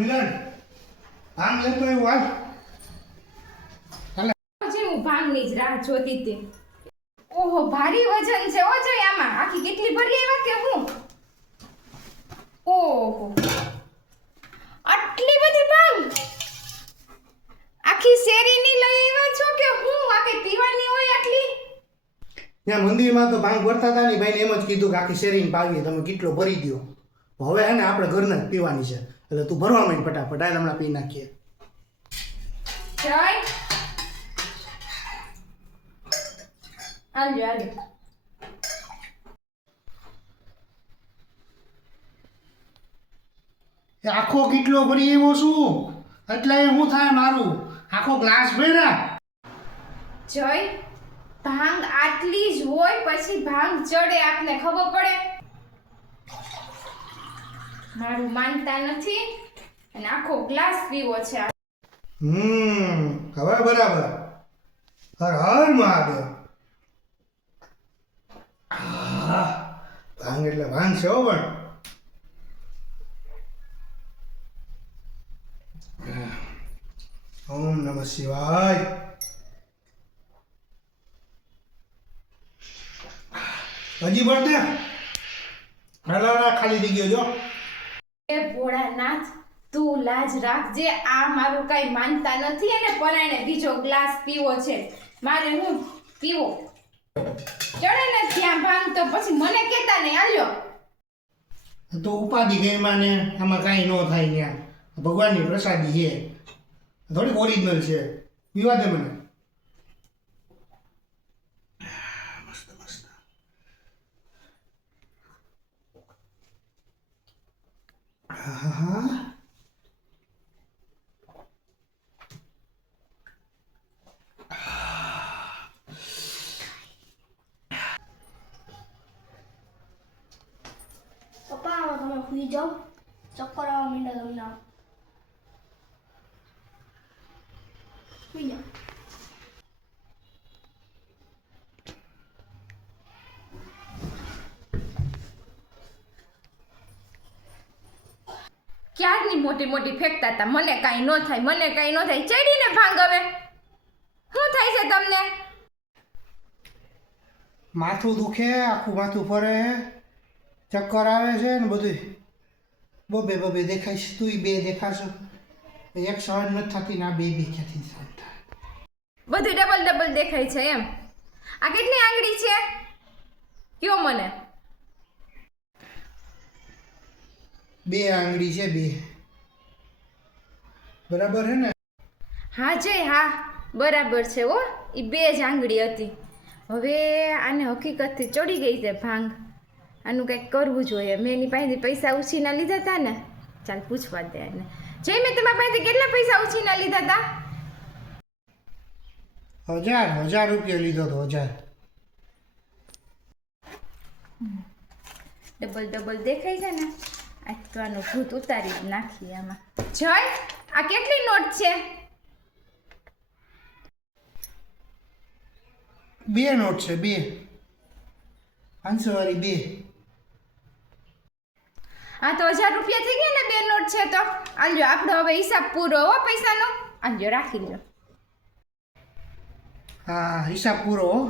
મિલન ભાંગ લેતો એવું હાલ. પછી હું ભાંગની જ રાહ જોતી હતી. ઓહો ભારી વજન છે. ઓ જોઈ આમાં આખી કેટલી ભરી આવ્યા કે હું. ઓહો આટલી બધી ભાંગ આખી શેરીની લઈ આવ્યા છો કે હું આ કઈ પીવાની હોય આટલી. ત્યાં મંદિરમાં તો ભાંગ ભરતા હતા ને ભાઈને એમ જ કીધું કે આખી શેરીને પાવીએ તમે કેટલો ભરી દો. હવે હે ને આપણે ઘરના જ પીવાની છે એટલે તું ભરવા માંડ ફટાફટ આ હમણાં પી નાખીએ. જય આલ્યો આલ્યો. એ આખો કેટલો ભરી આવ્યો છું એટલે શું થાય મારું આખો ગ્લાસ ભર્યા. જય ભાંગ આટલી જ હોય પછી ભાંગ ચડે આપને ખબર પડે. મારું માનતા નથી અને આખો ગ્લાસ પીવો છે. હવે બરાબર. હર હર મહાદેવ. ભાંગ એટલે ભાંગ છે હો પણ. ઓમ નમઃ શિવાય. હજી ભરતે ખાલી થઈ ગયો જો. એ ભોળાનાથ તું લાજ રાખજે. આ મારું કઈ માનતા નથી અને પરાણે બીજો ગ્લાસ પીવો છે. મારે હું પીવો ચડે ને ત્યાં ભાંગ તો પછી મને કહેતા નહીં. આલ્યો તો ઉપાધિ ગઈ માને આમાં કાંઈ ન થાય ત્યાં ભગવાનની પ્રસાદી છે થોડીક ઓરિજિનલ છે પીવા દે મને. મસ્ત મસ્ત. હા પપ્પા તમે સુઈ જાઓ ચક્કર આવવા માંડ્યા તમને. સુઈ જાઓ. ક્યારની મોટી મોટી ફેંકતા હતા. મને કાંઈ ન થાય મને કાંઈ ન થાય. ચડીને ભાંગ હવે શું થાય છે તમને. માથું દુખે આખું માથું ફરે ચક્કર આવે છે ને બધું બબે બબે દેખાય છે. તું બે દેખાશો એક સહન નથી થતી ને આ બે ક્યાંથી સહન થાય. બધું ડબલ ડબલ દેખાય છે એમ. આ કેટલી આંગળી છે કયો મને. બે આંગળી છે બે. બરાબર છે ને. હા જય હા બરાબર છે હો. એ બે જ આંગળી હતી. હવે આને હકીકતથી ચડી ગઈ છે ભાંગ. આનું કંઈક કરવું જોઈએ. મેં એની પાસેથી પૈસા ઉછીના લીધા હતા ને. ચાલ પૂછવા દે એને. જય મેં તમારા પાસેથી કેટલા પૈસા ઉછીના લીધા હતા. 1000 રૂપિયા લીધો તો 1000. ડબલ ડબલ દેખાય છે ને. આ તો આનું ભૂત ઉતારી જ નાખીએ આમાં. જય આ કેટલી નોટ છે. બે નોટ છે બે 500 વાળી બે. હા તો 1000 રૂપિયા થઈ ગયા ને બે નોટ છે તો. આલ્યો આપણો હવે હિસાબ પૂરો હો પૈસાનો. આલ્યો રાખી લ્યો. હા હિસાબ પૂરો હો.